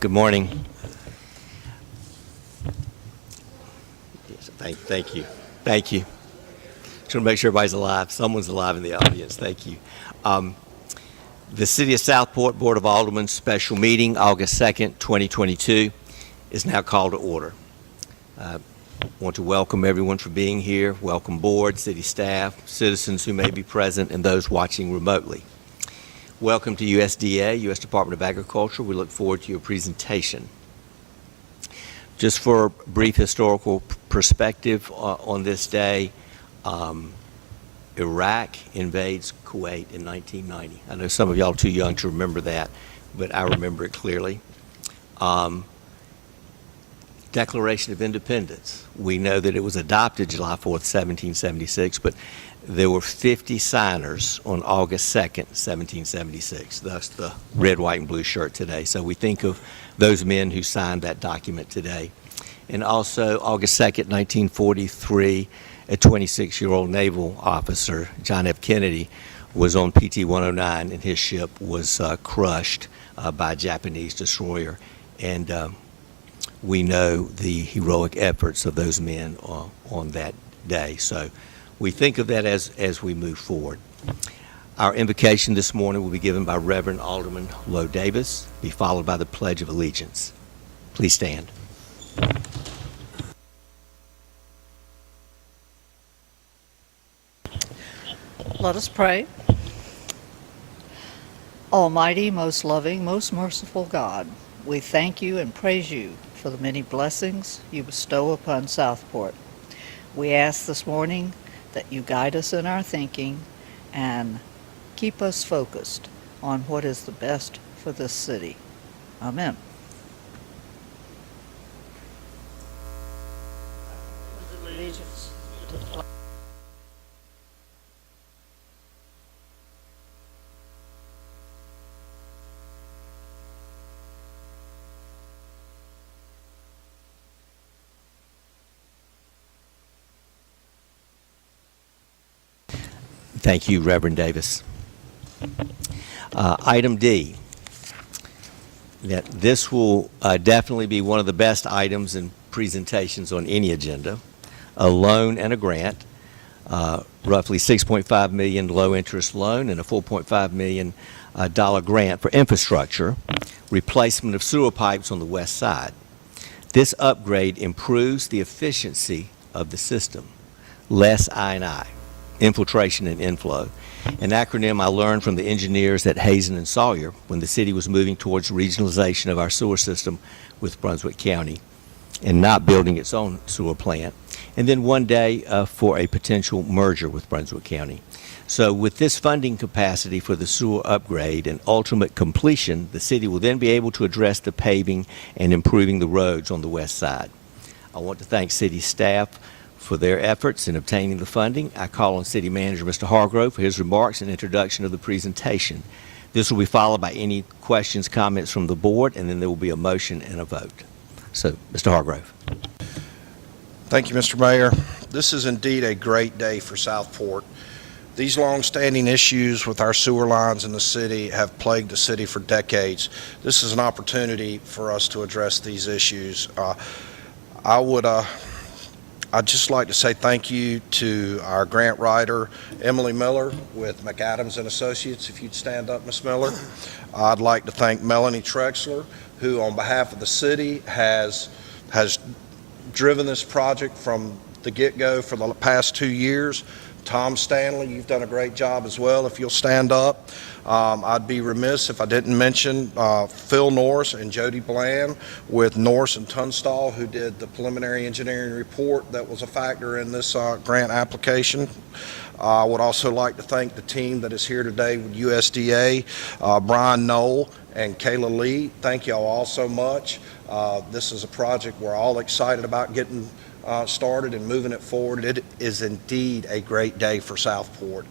Good morning. Yes, thank you. Thank you. Just want to make sure everybody's alive. Someone's alive in the audience. Thank you. The City of Southport Board of Aldermen special meeting, August 2nd, 2022, is now called to order. I want to welcome everyone for being here. Welcome board, city staff, citizens who may be present, and those watching remotely. Welcome to USDA, U.S. Department of Agriculture. We look forward to your presentation. Just for a brief historical perspective on this day, Iraq invades Kuwait in 1990. I know some of y'all are too young to remember that, but I remember it clearly. Declaration of Independence. We know that it was adopted July 4th, 1776, but there were 50 signers on August 2nd, 1776, thus the red, white, and blue shirt today. So we think of those men who signed that document today. And also August 2nd, 1943, a 26-year-old naval officer, John F. Kennedy, was on PT 109 and his ship was crushed by a Japanese destroyer. And we know the heroic efforts of those men on that day. So we think of that as we move forward. Our invocation this morning will be given by Reverend Alderman Lowe Davis, be followed by the Pledge of Allegiance. Please stand. Let us pray. Almighty, most loving, most merciful God, we thank you and praise you for the many blessings you bestow upon Southport. We ask this morning that you guide us in our thinking and keep us focused on what is the best for this city. Amen. Allegiance to the flag. Thank you, Reverend Davis. Item D. This will definitely be one of the best items and presentations on any agenda. A loan and a grant, roughly $6.5 million low-interest loan and a $4.5 million grant for infrastructure, replacement of sewer pipes on the west side. This upgrade improves the efficiency of the system, less I&I. Infiltration and inflow, an acronym I learned from the engineers at Hazen and Sawyer when the city was moving towards regionalization of our sewer system with Brunswick County and not building its own sewer plant, and then one day for a potential merger with Brunswick County. So with this funding capacity for the sewer upgrade and ultimate completion, the city will then be able to address the paving and improving the roads on the west side. I want to thank city staff for their efforts in obtaining the funding. I call on City Manager Mr. Hargrove for his remarks and introduction of the presentation. This will be followed by any questions, comments from the board, and then there will be a motion and a vote. So, Mr. Hargrove. Thank you, Mr. Mayor. This is indeed a great day for Southport. These long-standing issues with our sewer lines in the city have plagued the city for decades. This is an opportunity for us to address these issues. I'd just like to say thank you to our grant writer, Emily Miller with McAdams and Associates. If you'd stand up, Ms. Miller. I'd like to thank Melanie Trexler, who on behalf of the city has driven this project from the get-go for the past 2 years. Tom Stanley, you've done a great job as well. If you'll stand up. I'd be remiss if I didn't mention Phil Norris and Jody Bland with Norris and Tunstall, who did the preliminary engineering report that was a factor in this grant application. I would also like to thank the team that is here today with USDA, Brian Knoll and Kayla Lee. Thank y'all all so much. This is a project we're all excited about getting started and moving it forward. It is indeed a great day for Southport.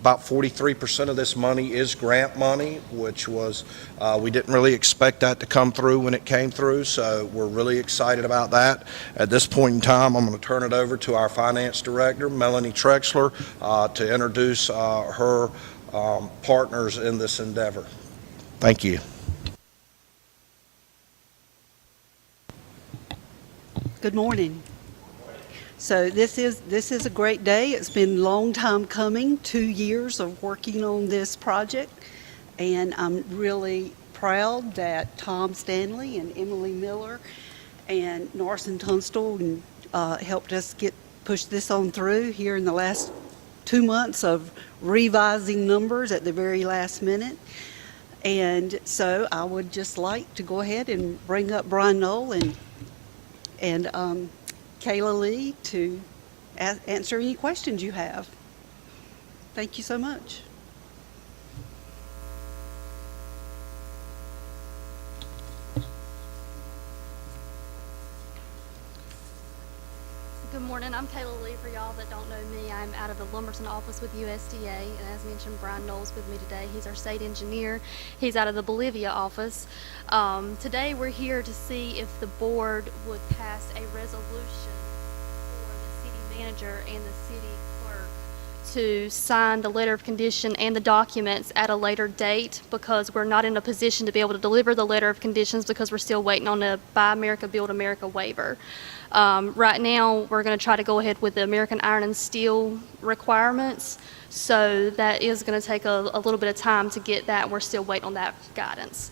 About 43% of this money is grant money, which was, we didn't really expect that to come through when it came through, so we're really excited about that. At this point in time, I'm going to turn it over to our Finance Director, Melanie Trexler, to introduce her partners in this endeavor. Thank you. Good morning. So this is a great day. It's been a long time coming, 2 years of working on this project, and I'm really proud that Tom Stanley and Emily Miller and Norris and Tunstall helped us push this on through here in the last 2 months of revising numbers at the very last minute. And so I would just like to go ahead and bring up Brian Knoll and Kayla Lee to answer any questions you have. Thank you so much. Good morning. I'm Kayla Lee. For y'all that don't know me, I'm out of the Lumberton office with USDA, and as mentioned, Brian Knowles with me today. He's our state engineer. He's out of the Bolivia office. Today we're here to see if the board would pass a resolution for the city manager and the city clerk to sign the letter of condition and the documents at a later date, because we're not in a position to be able to deliver the letter of conditions because we're still waiting on the Buy America, Build America waiver. Right now, we're going to try to go ahead with the American Iron and Steel requirements, so that is going to take a little bit of time to get that. We're still waiting on that guidance.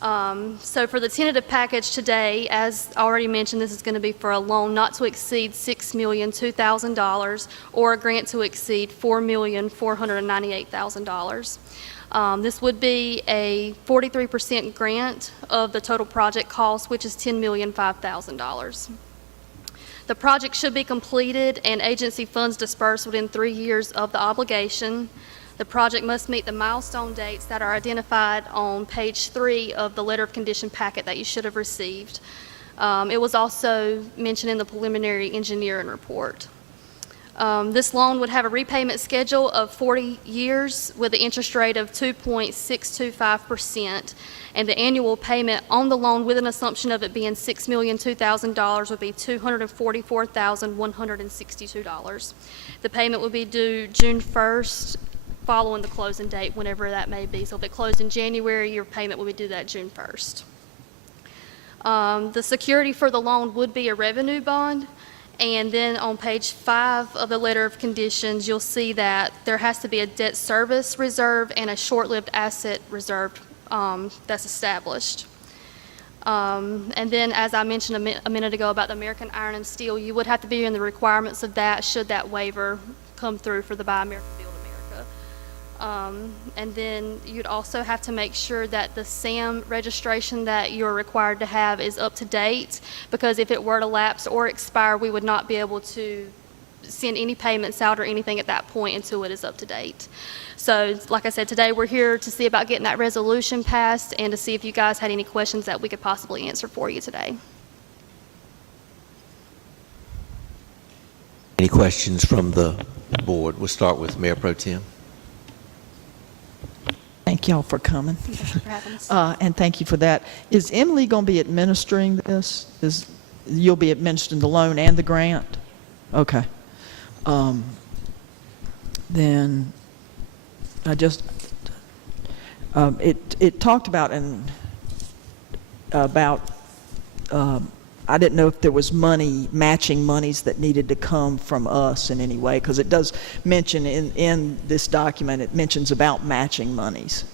So for the tentative package today, as already mentioned, this is going to be for a loan not to exceed $6,002,000 or a grant to exceed $4,498,000. This would be a 43% grant of the total project cost, which is $10,005,000. The project should be completed and agency funds dispersed within 3 years of the obligation. The project must meet the milestone dates that are identified on page 3 of the letter of condition packet that you should have received. It was also mentioned in the preliminary engineering report. This loan would have a repayment schedule of 40 years with an interest rate of 2.625%, and the annual payment on the loan, with an assumption of it being $6,002,000, would be $244,162. The payment would be due June 1st, following the closing date, whenever that may be. So if it closed in January, your payment will be due that June 1st. The security for the loan would be a revenue bond. And then on page 5 of the letter of conditions, you'll see that there has to be a debt service reserve and a short-lived asset reserve that's established. And then, as I mentioned a minute ago about the American Iron and Steel, you would have to be in the requirements of that should that waiver come through for the Buy America, Build America. And then you'd also have to make sure that the SAM registration that you're required to have is up to date, because if it were to lapse or expire, we would not be able to send any payments out or anything at that point until it is up to date. So like I said, today we're here to see about getting that resolution passed and to see if you guys had any questions that we could possibly answer for you today. Any questions from the board? We'll start with Mayor Pro Tem. Thank y'all for coming. Thank you for having us. And thank you for that. Is Emily going to be administering this? You'll be administering the loan and the grant? Okay. Then I just, it talked about, I didn't know if there was matching monies that needed to come from us in any way, because it does mention in this document, it mentions about matching monies.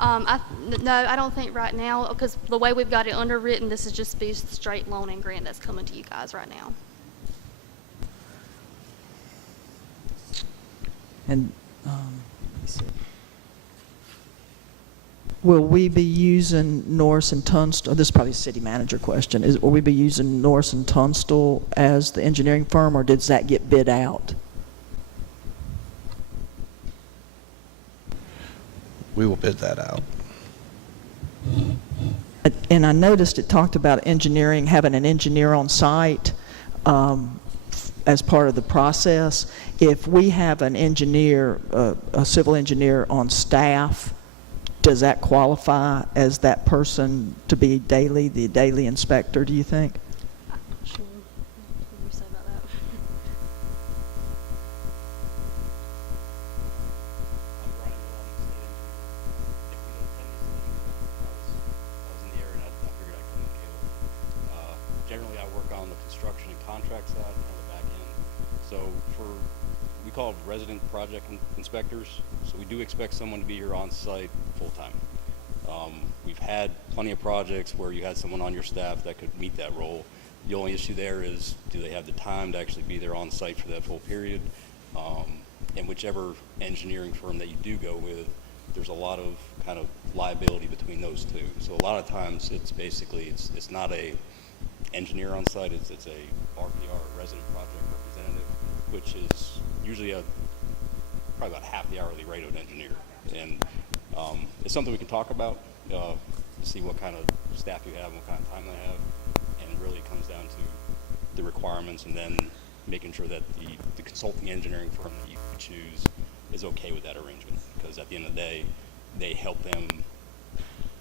No, I don't think right now, because the way we've got it underwritten, this is just be straight loan and grant that's coming to you guys right now. And let me see. Will we be using Norris and Tunstall? This is probably a city manager question. Will we be using Norris and Tunstall as the engineering firm, or does that get bid out? We will bid that out. And I noticed it talked about engineering, having an engineer on site as part of the process. If we have an engineer, a civil engineer on staff, does that qualify as that person to be the daily inspector, do you think? I'm not sure. What do you say about that? I'm Brian Melanie, state engineer. If we don't fund these things, I was in the area and I figured I'd come with Caleb. Generally, I work on the construction contract side and the back end. So we call it resident project inspectors. So we do expect someone to be here on site full time. We've had plenty of projects where you had someone on your staff that could meet that role. The only issue there is, do they have the time to actually be there on site for that full period? And whichever engineering firm that you do go with, there's a lot of kind of liability between those two. So a lot of times it's basically, it's not a engineer on site, it's a RPR, resident project representative, which is usually probably about half the hourly rate of an engineer. And it's something we can talk about, to see what kind of staff you have, what kind of time they have, and it really comes down to the requirements and then making sure that the consulting engineering firm that you choose is okay with that arrangement, because at the end of the day, they help them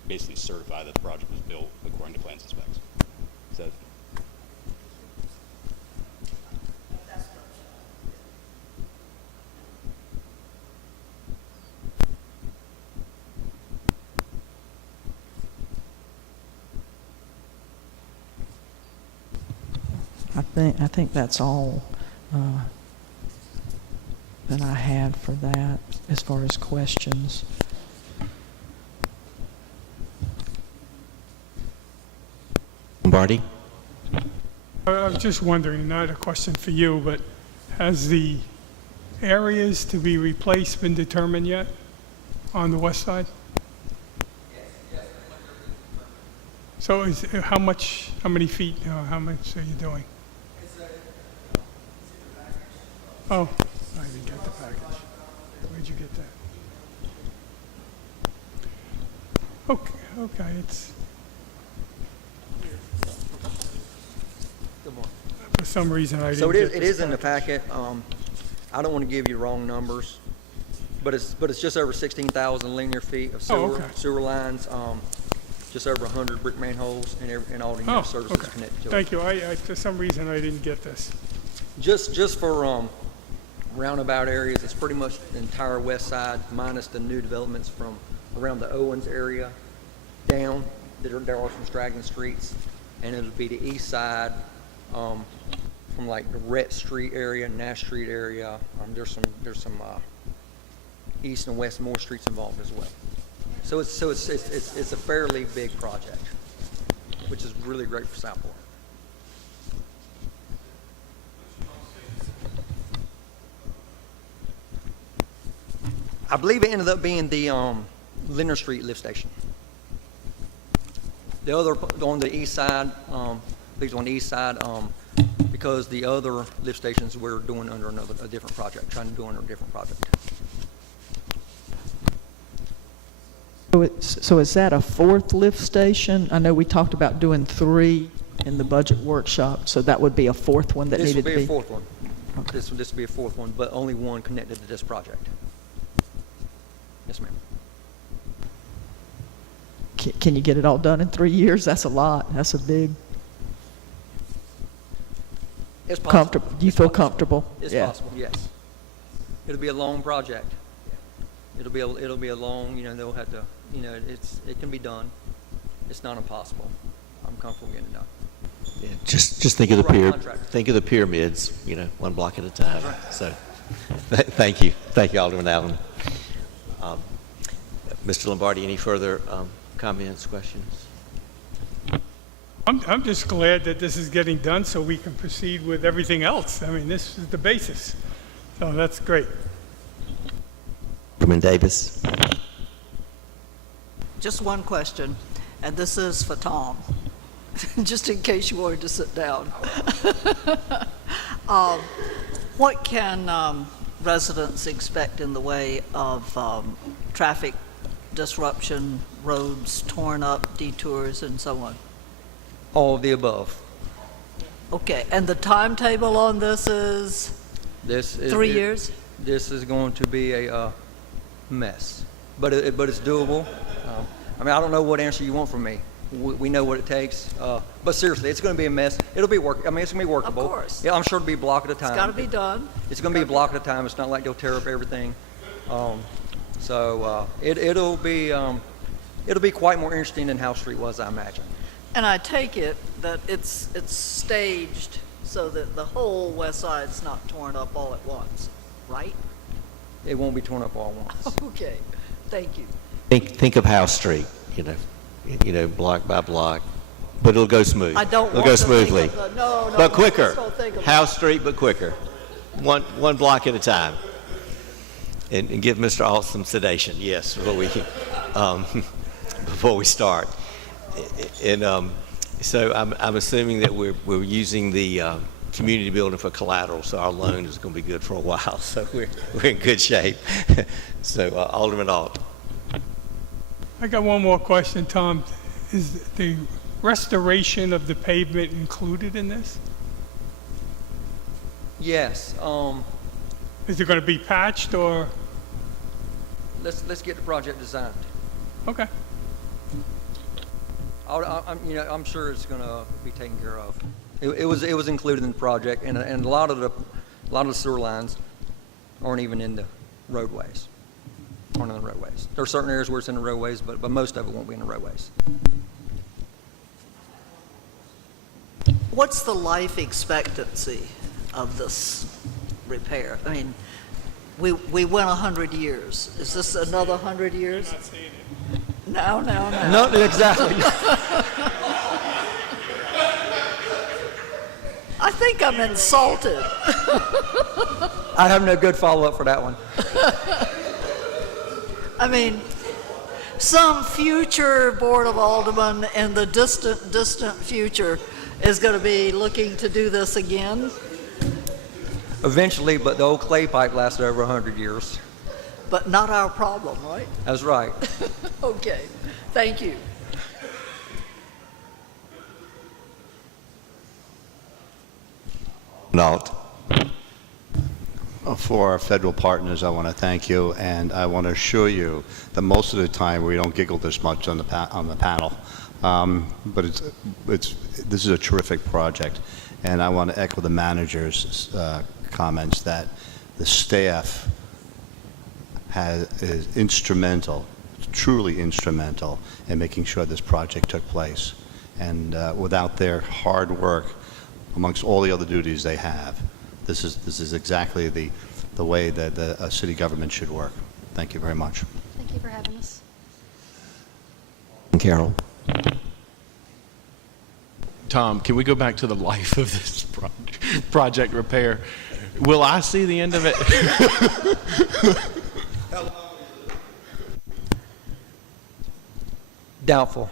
basically certify that the project was built according to plans and specs. So, I think that's all that I had for that as far as questions. Lombardi? I was just wondering, not a question for you, but has the areas to be replaced been determined yet on the west side? So how many feet, how much are you doing? Oh, I didn't get the package. Where'd you get that? Okay, it's. For some reason I didn't So get it is in the packet. I don't want to give you wrong numbers, but it's just over 16,000 linear feet of sewer lines, just over 100 brick manholes, and all the unit services connected to it. Thank you. I for some reason I didn't get this. Just for roundabout areas, it's pretty much the entire west side minus the new developments from around the Owens area down. There are some straggling streets, and it'll be the east side from like the Rhett Street area, Nash Street area. There's some east and west Moore streets involved as well. So it's a fairly big project, which is really great for Southport. I believe it ended up being the Leonard Street lift station. The other on the east side, because the other lift stations we're doing under a different project, trying to do under a different project. So is that a fourth lift station? I know we talked about doing 3 in the budget workshop, so that would be a fourth one that needed to be? This will be a fourth one. Okay. This will be a fourth one, but only one connected to this project. Yes, ma'am. Can you get it all done in 3 years? That's a lot. That's a big. It's possible. Comfortable. Do you feel comfortable? It's Yeah. possible, yes. It'll be a long project. It'll be a long, they'll have to, it can be done. It's not impossible. I'm comfortable getting it done. Yeah, just think of the Right contractor. think of the pyramids, one block at a time. So, thank you, Alderman Allen. Mr. Lombardi, any further comments, questions? I'm just glad that this is getting done so we can proceed with everything else. I mean, this is the basis. So that's great. Alderman Davis. Just one question, and this is for Tom, just in case you wanted to sit down. What can residents expect in the way of traffic disruption, roads torn up, detours, and so on? All of the above. Okay, and the timetable on this is This is 3 years? This is going to be a mess, but it's doable. I don't know what answer you want from me. We know what it takes, but seriously, it's going to be a mess. It'll be it's going to be workable. Of course. Yeah, I'm sure it'll be a block at a time. It's got to be done. It's going to be a block at a time. It's not like they'll tear up everything. It'll be quite more interesting than House Street was, I imagine. And I take it that it's staged so that the whole west side's not torn up all at once, right? It won't be torn up all at once. Okay, thank you. Think of House Street, you know, block by block, but it'll go smooth. I don't It'll want go to think smoothly. of the, no, But no, quicker. just don't think of House Street, but quicker. One block at a time. And give Mr. Alt some sedation, yes, before we start. And so I'm assuming that we're using the community building for collateral, so our loan is going to be good for a while. So we're in good shape. So Alderman Alt. I got one more question, Tom. Is the restoration of the pavement included in this? Yes, Is it going to be patched or? let's get the project designed. Okay. I'm sure it's going to be taken care of. It was included in the project, and a lot of the sewer lines aren't even in the roadways. Aren't in the roadways. There are certain areas where it's in the roadways, but most of it won't be in the roadways. What's the life expectancy of this repair? I mean, we went 100 years. Is this another 100 years? Not seeing it. No. No, exactly. I think I'm insulted. I have no good follow-up for that one. I mean, some future Board of Aldermen in the distant future is going to be looking to do this again. Eventually, but the old clay pipe lasted over 100 years. But not our problem, right? That's right. Okay, thank you. Alt. For our federal partners, I want to thank you, and I want to assure you that most of the time we don't giggle this much on the panel. But this is a terrific project, and I want to echo the manager's comments that the staff is instrumental, truly instrumental, in making sure this project took place. And without their hard work, amongst all the other duties they have, this is exactly the way that a city government should work. Thank you very much. Thank you for having us. Carol. Tom, can we go back to the life of this project repair? Will I see the end of it? Doubtful.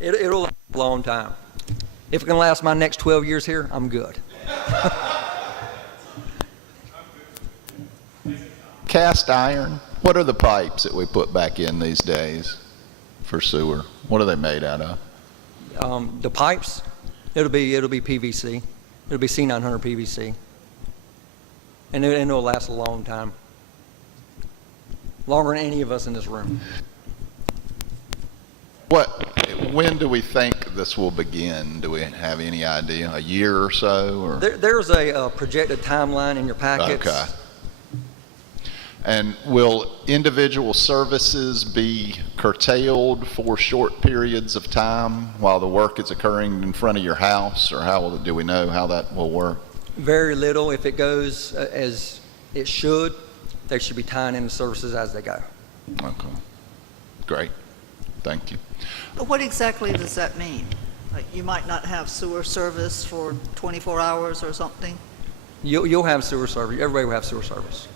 It'll last a long time. If it can last my next 12 years here, I'm good. Cast iron, what are the pipes that we put back in these days for sewer? What are they made out of? The pipes, it'll be PVC. It'll be C900 PVC. And it'll last a long time. Longer than any of us in this room. When do we think this will begin? Do we have any idea? A year or so? Or? There's a projected timeline in your packets. Okay. And will individual services be curtailed for short periods of time while the work is occurring in front of your house? Or do we know how that will work? Very little. If it goes as it should, they should be tying in the services as they go. Okay. Great. Thank you. But what exactly does that mean? Like, you might not have sewer service for 24 hours or something? You'll have sewer service. Everybody will have sewer service.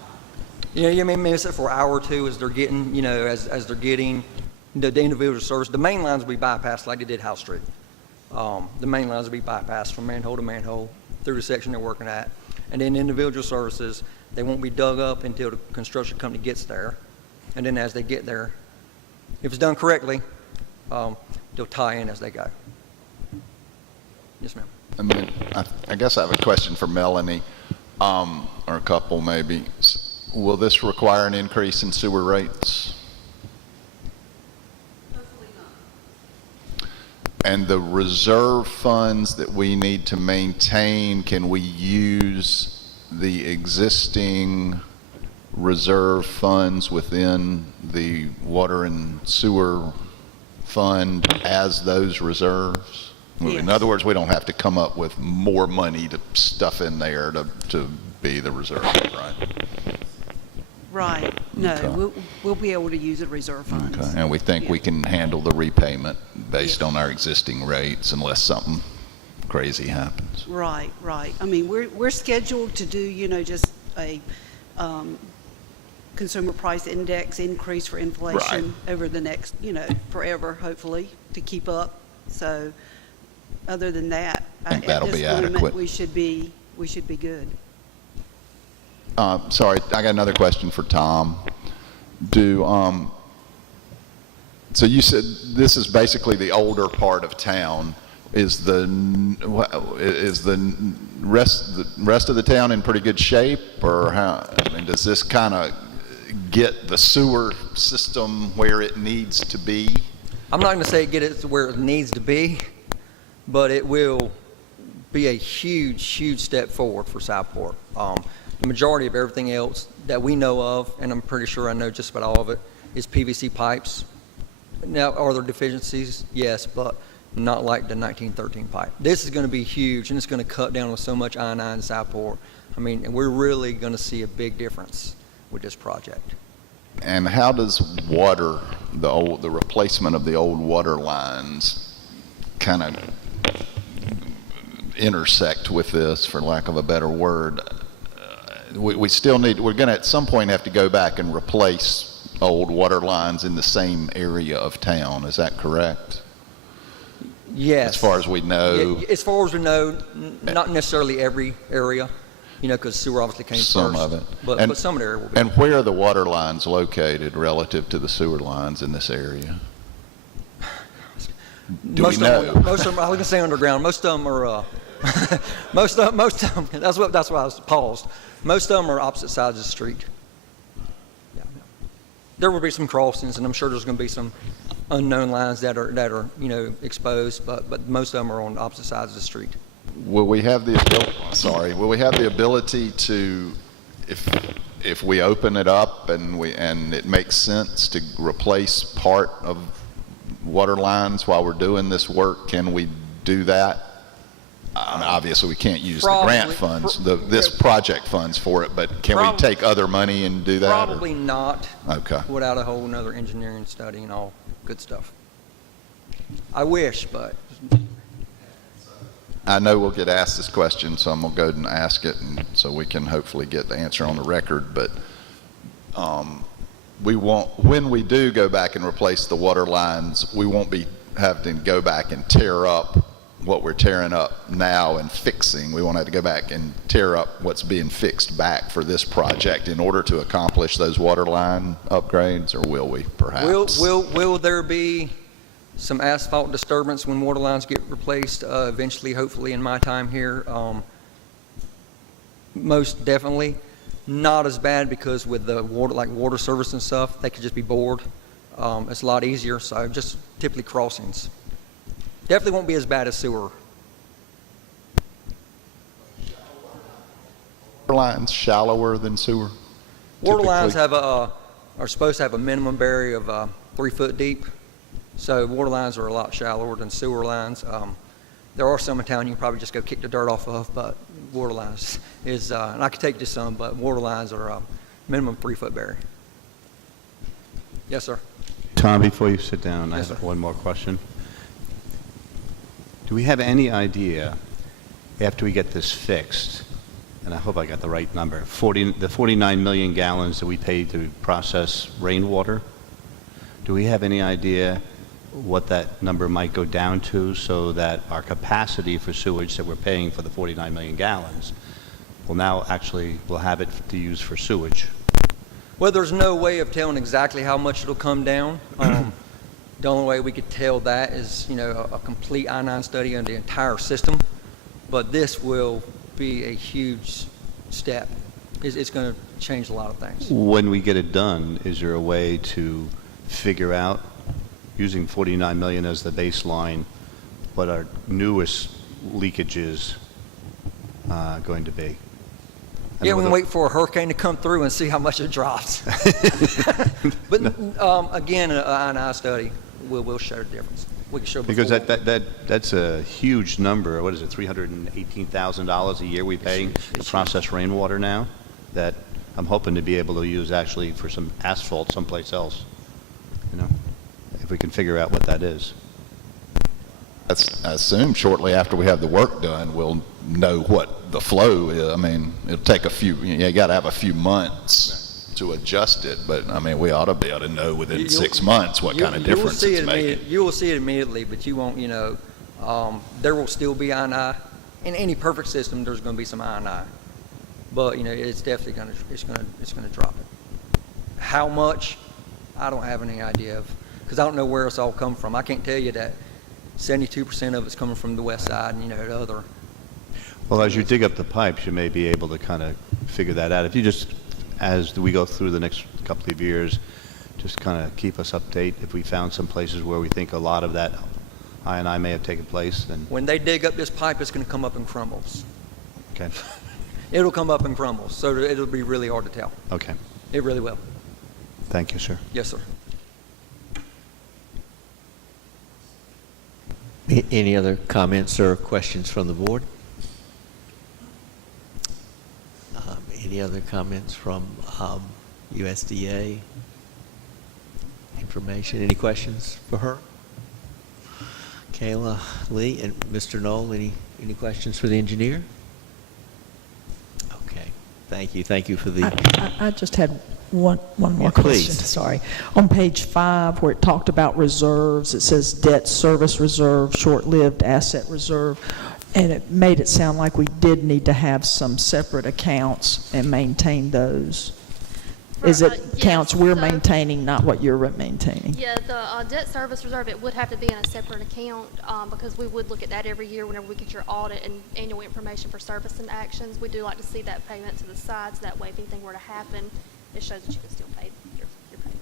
You may miss it for an hour or two as they're getting, as they're getting the individual service. The main lines will be bypassed like they did House Street. The main lines will be bypassed from manhole to manhole through the section they're working at. And then individual services, they won't be dug up until the construction company gets there. And then as they get there, if it's done correctly, they'll tie in as they go. Yes, ma'am. And then I guess I have a question for Melanie, or a couple maybe. Will this require an increase in sewer rates? Hopefully not. And the reserve funds that we need to maintain, can we use the existing reserve funds within the water and sewer fund as those reserves? In Yes. other words, we don't have to come up with more money to stuff in there to be the reserve, right? Right. No, Okay. we'll be able to use the reserve funds. Okay, and we think we Yeah. can handle the repayment based on our existing rates unless something crazy happens. Right, right. I mean, we're scheduled to do, just a consumer price index increase for inflation over the next, forever, hopefully, to keep up. So, other than that, Think that'll at this be moment, adequate. we should be good. Sorry, I got another question for Tom. So you said this is basically the older part of town. Is the rest of the town in pretty good shape, or how? I mean, does this kind of get the sewer system where it needs to be? I'm not going to say get it to where it needs to be, but it will be a huge, huge step forward for Southport. The majority of everything else that we know of, and I'm pretty sure I know just about all of it, is PVC pipes. Now, are there deficiencies? Yes, but not like the 1913 pipe. This is going to be huge, and it's going to cut down on so much I-9 in Southport. I mean, and we're really going to see a big difference with this project. And how does water, the replacement of the old water lines, kind of intersect with this, for lack of a better word? We still we're going to at some point have to go back and replace old water lines in the same area of town. Is that correct? Yes. As far as we know. Yeah, as far as we know, not necessarily every area, because sewer obviously came Some first. of it. But some of the area will be. And where are the water lines located relative to the sewer lines in this area? Do we know? Most of them, I was going to say underground. Most of them are, most of them, that's why I was paused. Most of them are opposite sides of the street. Yeah. There will be some crossings, and I'm sure there's going to be some unknown lines that are exposed, but most of them are on opposite sides of the street. Will we have the ability to, if we open it up and it makes sense to replace part of water lines while we're doing this work, can we do that? I mean, obviously, we can't use the grant funds, this project funds for it, but can we take other money and do that? Probably not. Okay. Without a whole nother engineering study and all good stuff. I wish, but. I know we'll get asked this question, so I'm going to go ahead and ask it, and so we can hopefully get the answer on the record. But when we do go back and replace the water lines, we won't be having to go back and tear up what we're tearing up now and fixing. We won't have to go back and tear up what's being fixed back for this project in order to accomplish those water line upgrades, or will we, perhaps? Will there be some asphalt disturbance when water lines get replaced eventually, hopefully in my time here? Most definitely. Not as bad, because with the water, like water service and stuff, they could just be bored. It's a lot easier, so just typically crossings. Definitely won't be as bad as sewer. Water lines shallower than sewer? Water lines typically? are supposed to have a minimum bury of 3 foot deep. So water lines are a lot shallower than sewer lines. There are some in town you can probably just go kick the dirt off of, but water lines is, and I could take you to some, but water lines are minimum 3 foot bury. Yes, sir. Tom, before you sit down, I Yes, have sir. one more question. Do we have any idea, after we get this fixed, and I hope I got the right number, the 49 million gallons that we pay to process rainwater, do we have any idea what that number might go down to, so that our capacity for sewage that we're paying for the 49 million gallons will now actually, we'll have it to use for sewage? Well, there's no way of telling exactly how much it'll come down. The only way we could tell that is, a complete I-9 study on the entire system. But this will be a huge step. It's going to change a lot of things. When we get it done, is there a way to figure out, using 49 million as the baseline, what our newest leakage is going to be? Yeah, we can wait for a hurricane to come through and see how much it drops. But again, an I study will show the difference. we can show Because before. that's a huge number. What is it, $318,000 a year we pay to process rainwater now? That I'm hoping to be able to use actually for some asphalt someplace else, you know, if we can figure out what that is. I assume shortly after we have the work done, we'll know what the flow is. I mean, it'll take you got to have a few months to adjust it, but I mean, we ought to be able to know within 6 months what kind of difference it's making. You will see it immediately, but you won't, there will still be I&I. In any perfect system, there's going to be some I&I. But, it's definitely going to drop it. How much, I don't have any idea of, because I don't know where it's all come from. I can't tell you that 72% of it's coming from the west side and, the other. Well, as you dig up the pipes, you may be able to kind of figure that out. If you just, as we go through the next couple of years, just kind of keep us update. If we found some places where we think a lot of that I&I may have taken place, then... When they dig up this pipe, it's going to come up in crumbles. Okay. It'll come up in crumbles, so it'll be really hard to tell. Okay. It really will. Thank you, sir. Yes, sir. Any other comments or questions from the board? Any other comments from USDA information? Any questions for her? Kayla, Lee, and Mr. Knoll, any questions for the engineer? Okay, thank you. Thank you for the... I just had one more Yeah, question, please. sorry. On page 5, where it talked about reserves, it says debt service reserve, short-lived asset reserve, and it made it sound like we did need to have some separate accounts and maintain those. Is it Yes, accounts we're so- maintaining, not what you're maintaining? Yeah, the debt service reserve, it would have to be in a separate account because we would look at that every year whenever we get your audit and annual information for service and actions. We do like to see that payment to the sides. That way, if anything were to happen, it shows that you can still pay your payment.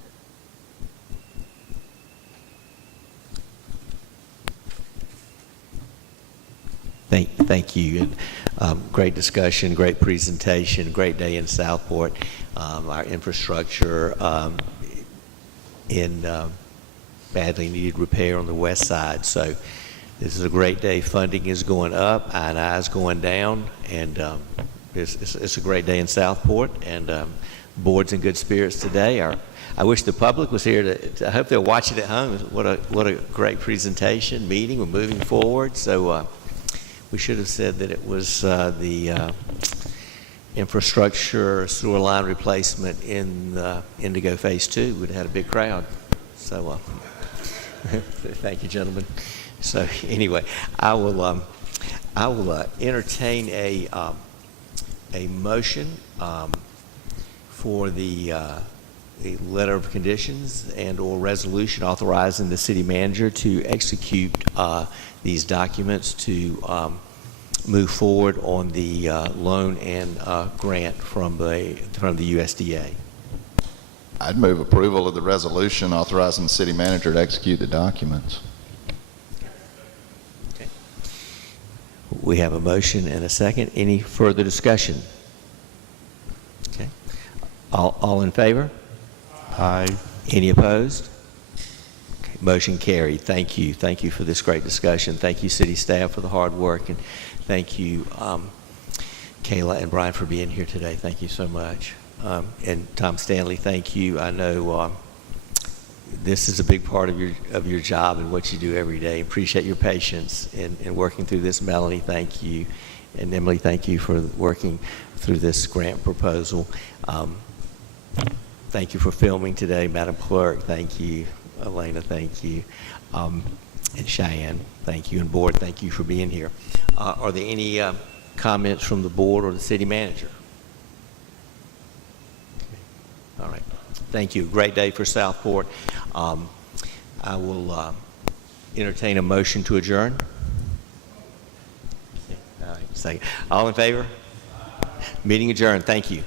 Thank you. And, great discussion, great presentation, great day in Southport. Our infrastructure in badly needed repair on the west side. So this is a great day. Funding is going up, I&I is going down, and it's a great day in Southport. And board's in good spirits today. I wish the public was here I hope they'll watch it at home. What a great presentation, meeting. We're moving forward. So we should have said that it was the infrastructure sewer line replacement in Indigo Phase 2. We'd have had a big crowd. So thank you, gentlemen. So anyway, I will entertain a motion for the letter of conditions and/or resolution authorizing the city manager to execute these documents to move forward on the loan and grant from the USDA. I'd move approval of the resolution authorizing the city manager to execute the documents. Okay. We have a motion and a second. Any further discussion? Okay. All in favor? Aye. Any opposed? Okay, motion carried. Thank you. Thank you for this great discussion. Thank you, city staff, for the hard work, and thank you, Kayla and Brian, for being here today. Thank you so much. And Tom Stanley, thank you. I know this is a big part of your job and what you do every day. Appreciate your patience in working through this. Melanie, thank you. And Emily, thank you for working through this grant proposal. Thank you for filming today, Madam Clerk. Thank you. Elena, thank you. And Cheyenne, thank you. And board, thank you for being here. Are there any comments from the board or the city manager? Okay. All right. Thank you. Great day for Southport. I will entertain a motion to adjourn. All right. Second. All in favor? Meeting adjourned. Thank you.